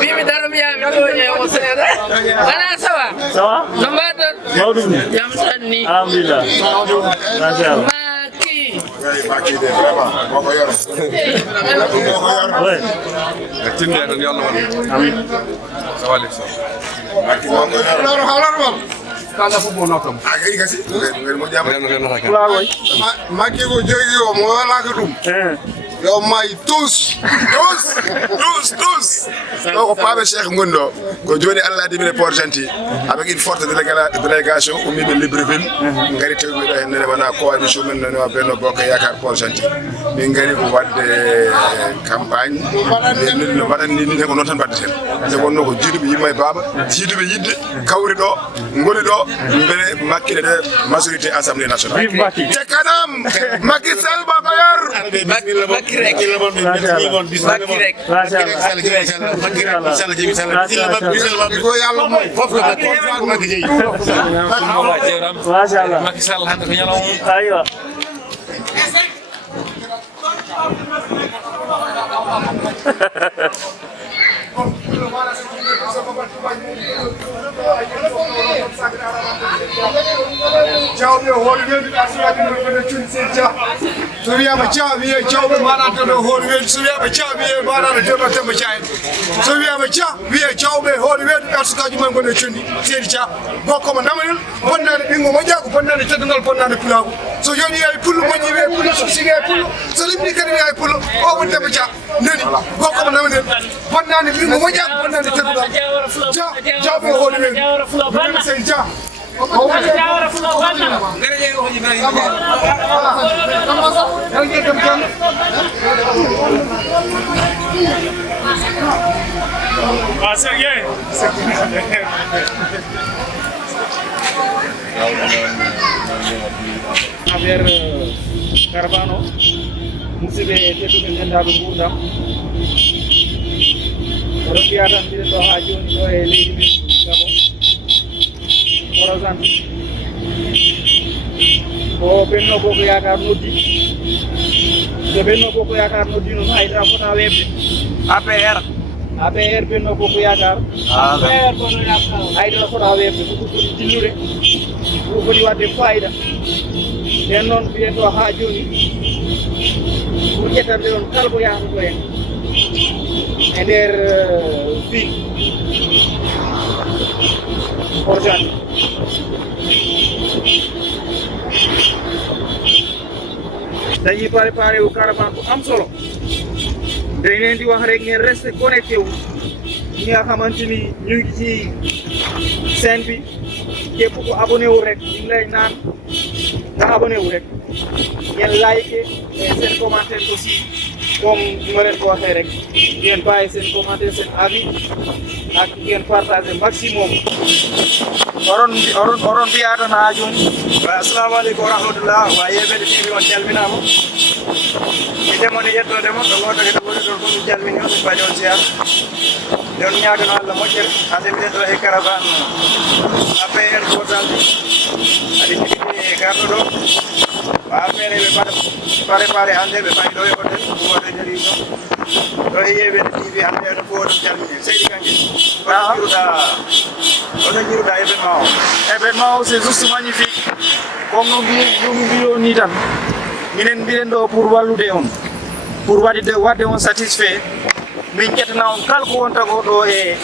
Bibi darum ya mi ko nyawo seneda. Ana sawa. Sawa? Nombaton. Mamadou. Jam tan ni. Alhamdulillah. Machallah. Macky de vraiment moo ko yor. Ouais. Tinde ak yàlla wal. Amin. Sawale so. Macky moo ko yor. Kala fu bono kam. Agay gasi. Ngel mo jam. Kula koy. Macky ko jogi yo mo wala ko dum. Yo may tous. Donc Pape Cheikh Ngondo ko joni Allah dimine porchaine avec une forte délégation au milieu de Libreville ngari tew mi do hen ne wana coalition men no benno bokk yakar porchaine mi ngari ko wadde campagne no badan ni ko non tan badde ten te wonno ko jiduɓe yimmay baba jiduɓe yidde kawri do ngoli do mbele Macky de majorité assemblée nationale te kanam Macky Sall ba ko yor Macky rek. Macky rek. ko yalla moy fof la Macky jeyi Machallah. Macky Sall hande ko nyalaw. Aywa. Ciao mio Hollywood assolutamente non vedo più in senza. Soviamo ciao mio ciao mana to Hollywood soviamo ciao mio mana to to tembo ciao. Soviamo ciao mio ciao mio Hollywood assolutamente man gono chundi sedi ciao. Boko ma namal bonna bingo mo jago bonna tedungal bonna pulago. So yoni ay pulu mo nyiwe pulu so sige pulu. So limni kan ay pulu o mo tembo ciao. Nani boko ma namal bonna bingo mo jago bonna tedungal. Ciao ciao mio Hollywood. Sedi ciao. A.P.R Gabon musidɓe tedduɓe ndendaɓe gurdam oɗon mbiya tan mbiɗen ɗo ha joni ɗo e leydi men Gabon Horizon ko Benno Bokk Yaakaar noddi so Benno Bokk Yaakaar noddi noon haydara fota webde A.P.R Benno Bokk Yaakaar haydara fota webde ko ɗum foti dillude ɗum foti wadde fayida nden noon mbiɗen ɗo ha joni pour ƴettande on kala ko yahata ko hen e nder ville porchaine dañuy préparé wu caravane bu am solo dañ leen di wax rek ngeen resté connecté wu ñi nga xamante ni ñu ngi ci chaîne bi képp ku abonné wu rek ñu ngi lay naan nga abonné wu rek ngeen like seen commentaire aussi comme ni ma leen ko waxee rek ngeen bàyyi seen commentaire seen avis ak ngeen partager maximum oron mbiyaɗon ha joni assalamu aleykum wa rahmatullah wa YEWENDE TV on calminama mi demone yettodemo ɗo goto kede woni ɗon fof mi calmini on mi mbaɗi on siyar nden ñagano Allah moƴƴere hande mbiɗen ɗo e caravane A.P.R porchaine aɗa jiɗi e garɗo ɗo A.P.R ɓe mbaɗa préparé hande ɓe mbaɗi ɗo e hôtel woto réunion ɗo e YEWENDE TV hande no fof ɗum calmini seydi gangue oɗon jiruɗa événement o c'est juste magnifique comme no mbiyo ni tan minen mbiɗen ɗo pour wallude on pour wadde on satisfait min ƴettana on kala ko wonta ko ɗo e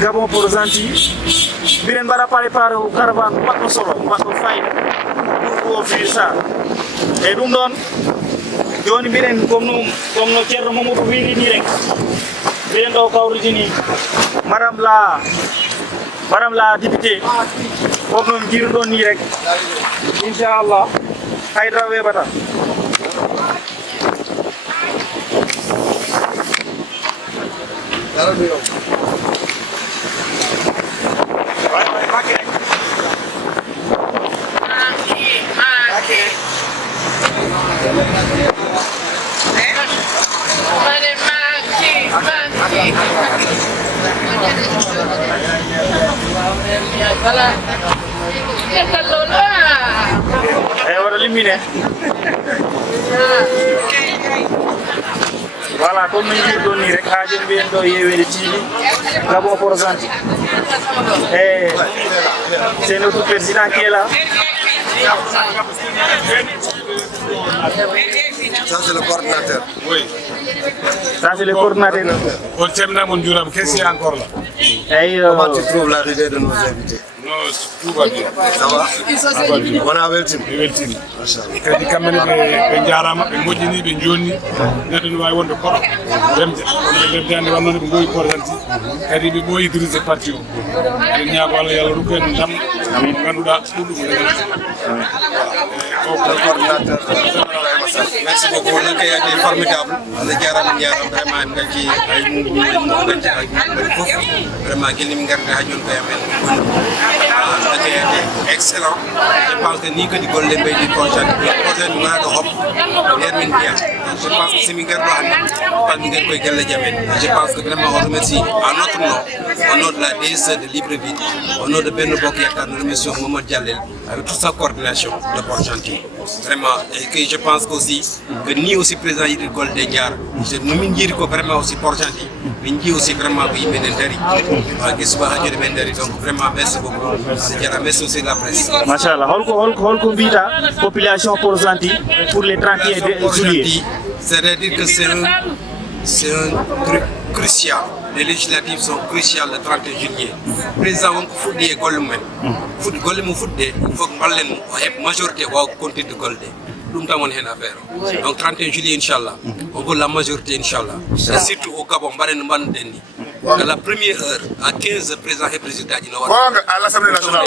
Gabon porchaine mbiɗen mbaɗa préparé o caravane mbaɗɗo solo mbaɗɗo fayda pour ko fir ça e ɗum ɗon joni mbiɗen comme no ceerno Mamadou wiri ni rek mbiɗen ɗo kawritini madame la députée comme noon jiruɗon ni rek inchallah haydara weɓata Voilà. terminé. Voilà, comme nous disons, nous avons Gabon porchaine. Et c'est notre président qui est là. Ça c'est le coordinateur. Oui. Ça c'est le coordinateur. On termine mon durable. Qu'est-ce qu'il y a encore là? Et Comment tu trouves l'arrivée de nos invités? Non, tout va bien. Ça va? On a welcome. Welcome. Kadi kamene be jarama be modini be jonni nedo ni way wonde ko remde lemdande wannode be boyi portanti kadi be boyi dirige parti o be ñaago Allah yalla ruken ndam amin ganduda dum Merci beaucoup. Le cas a été formidable. Le jaram vraiment ngati ay ngati vraiment gelim ngarde ha jon kay men. Le cas a été excellent. Je pense que ni que di golle be di projet du na do hop yermin bien. Je pense que c'est mi ngardo han pas mi ngar koy gelle jamen. Je pense que vraiment on remercie à notre nom, au nom de la DSE de Libreville, au nom de Benno Bokk Yakar, nous remercions Mamadou Diallo avec toute sa coordination de porchaine. Vraiment, et que je pense aussi que ni aussi président Yidi Golde Diar, je nous dire que vraiment aussi porchaine, mais ni aussi vraiment que Yibé Ndari, que ce soit Hadjou Ndari. Donc vraiment merci beaucoup. Merci aussi de la presse. Machallah, holko bita population porchaine pour les 31 juillet. C'est-à-dire que c'est un truc crucial. Les législatifs sont cruciales le 30 juillet. Président, on faut dire Goldman. Foot Goldman, il faut que la majorité va continuer de Golden. Nous avons une affaire. Donc 31 juillet, Inch'Allah, on veut la majorité, Inch'Allah. Surtout au Gabon, à la première heure, à 15 présidents et présidents, À l'Assemblée nationale.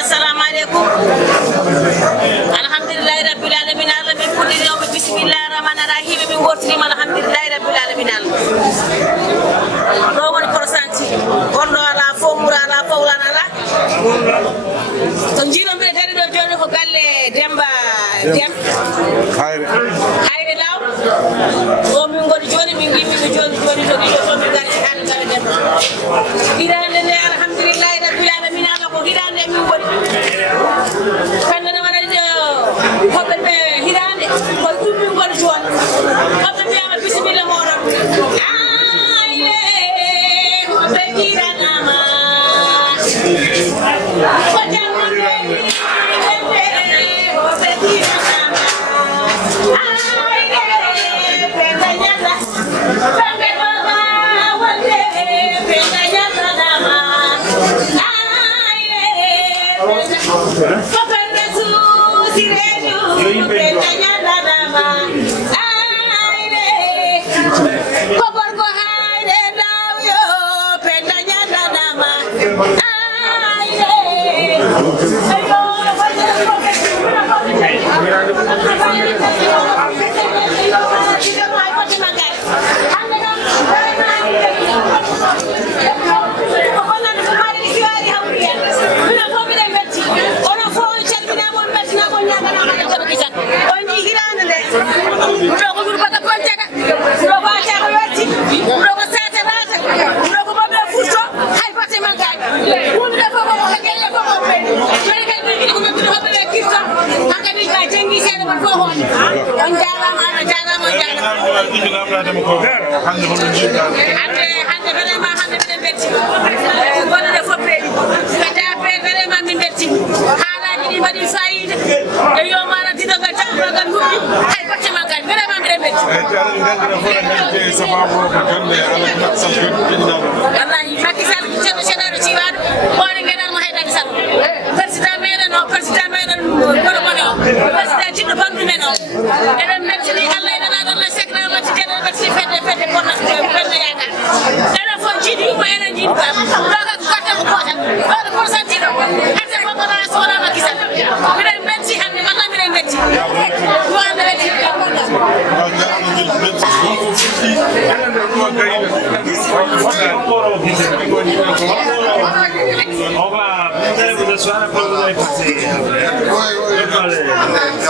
Assalamu alaikum. Alhamdulillahi rabbil alamin alamin kulli yawm bismillahir rahmanir rahim min wortiri alhamdulillahi rabbil alamin do won porsanti gondo ala fomura ala fawlana ala to jiro me dari do joni ko galle demba dem hayre law o min godi joni min gimmi ko joni to gido to mi gari an gari dem irande ne alhamdulillahi rabbil alamin ala ko hirande min godi kande na wala hoɓɓe ɓe hirande ko ɗum min godi toon hoɓɓe mbiyama bisimilla moɗon ayle hoɓɓe hiranama ko jammanɓe hoɓɓe hiranama ayle ɓenda ñalla ɓemɓe baba wonde ɓenda ñallanama ayle hoɓɓe suusireju ɓenda ñallanama ayle ko gorgo hayre lawyo ɓenda ñallanama ayle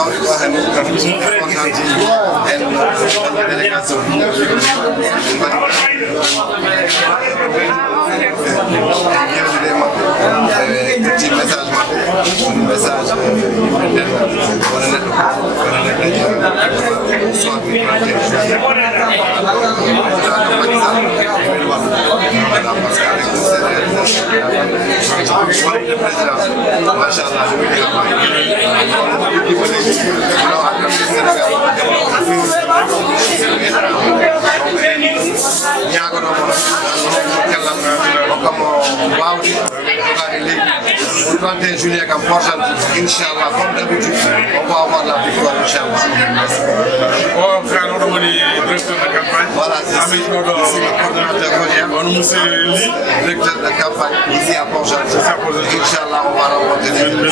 jawdi ɗo hen importanti en délégation yewtude maɓɓe itti message maɓɓe message wona neɗɗo soit machallah ñagonomo kellam hokkamo wawde jogade leydi au 31 juillet kam porchaine inchallah comme d'habitude on va avoir la victoire inchallah directeur de campagne. voilà ici le coordonnateur directeur de campagne ici à Porchaine. Inch'Allah, on va rencontrer les